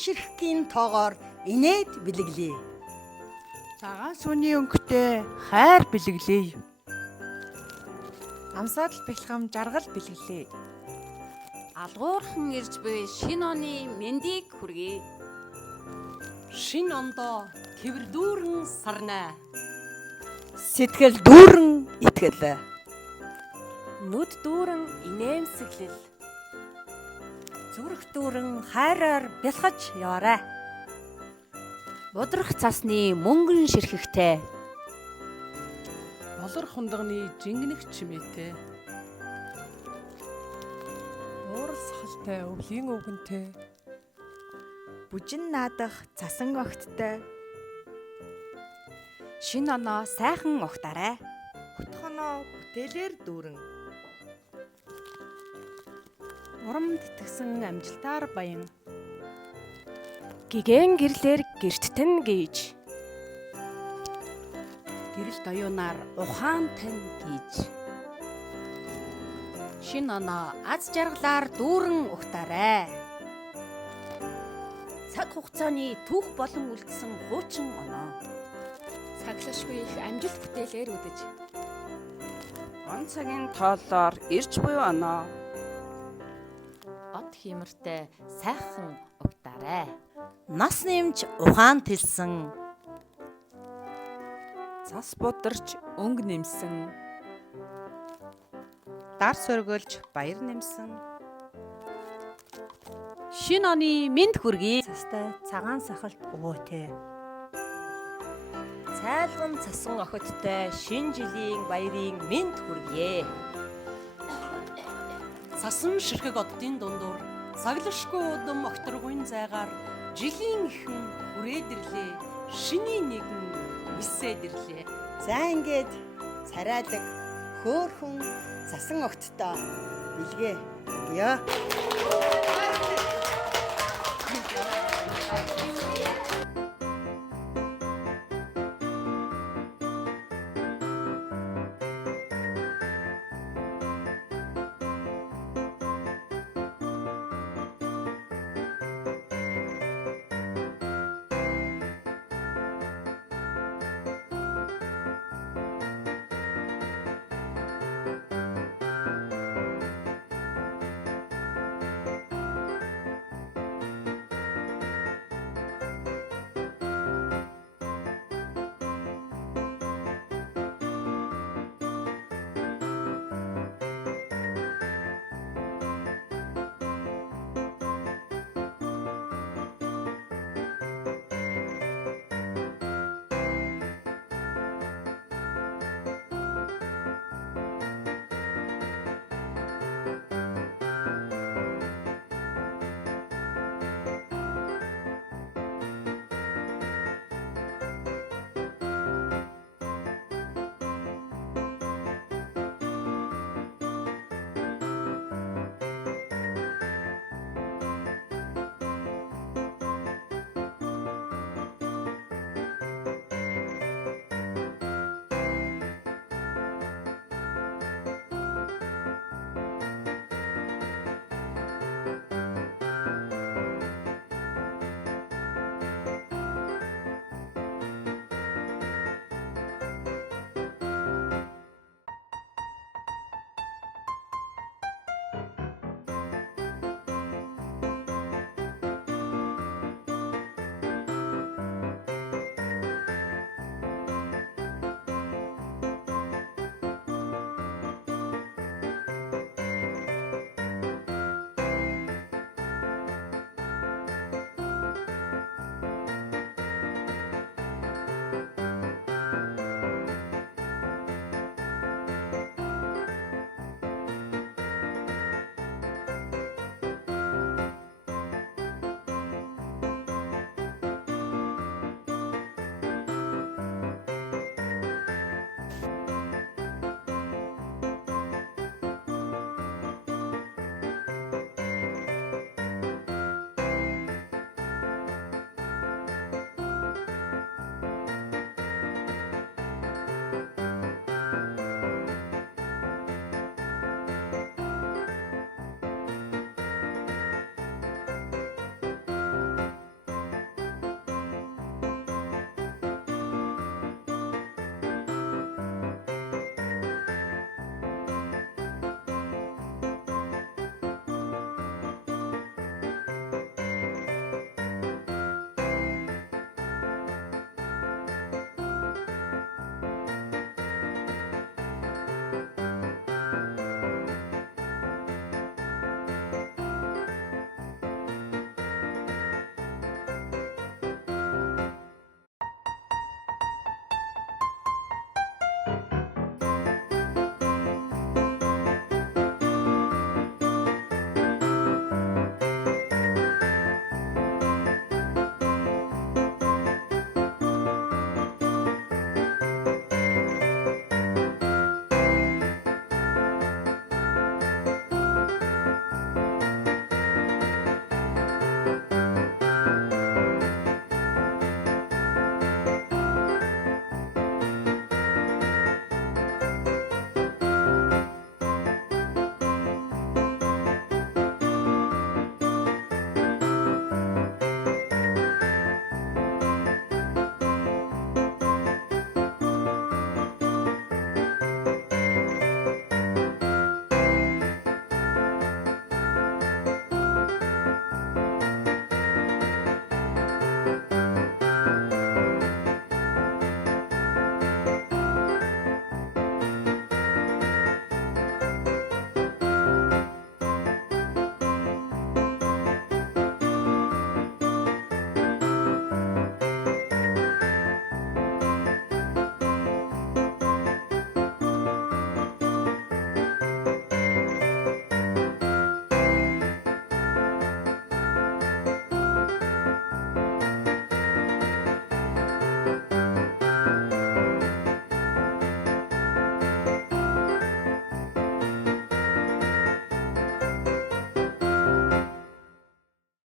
ширхгийн тоогоор инээд бэлэглэе. Цагаан сүний өнгөтэй хайр бэлэглэе. Амсаад л бэлхэм жаргал бэлгэлээ. Алгуурхан ирж буй шинэ оны мэндийг хүргэе. Шинэ ондоо тэвэрлүүрэн сарнаа. Сэтгэл дүүрэн итгэл. Нүд дүүрэн инээмсэглэл. Зүрх дүүрэн хайраар бэлхэж яваарай. Будрах цасны мөнгөн ширхэгтэй. Болор хундагны жингэнэх чимээтэй. Уурал сахалтай өвлийн үгэнтэй. Бүжин наадах цасан огттой. Шинэ оноо сайхан угтаарай. Хөтхөнөө бүтээлэр дүүрэн. Урам тэтгсэн амжилтаар баян. Гэгэн гэрлэр гэрттэн гээж. Гэрэлт оюунаар ухаан тань гэж. Шинэ оноо аз жаргалаар дүүрэн угтаарай. Цаг хугацааны түүх болон үлдсэн хуучин оноо. Цаглашгүй их амжилт бүтээлээр үдэж. Он цагийн тооллоор ирж буй оноо. Од хиймэртэй сайхан угтаарай. Нас нэмж ухаан тэлсэн. Цас бударч өнгө нэмсэн. Дар сөргөлж баяр нэмсэн. Шинэ оны мэнд хүргэе. Цастай цагаан сахалт өгөөтэй. Цайлган цасан охидтой шинэ жилийн баярын мэнд хүргэе. Цасан ширхэг оддын дундуур цаглашгүй удам окторгуйн зайгаар жилийн ихэн хүрээд ирлээ. Шинийн нэгэн үсээд ирлээ. За ингээд царайлаг хөөхөн цасан огттой бэлгээ. Яа.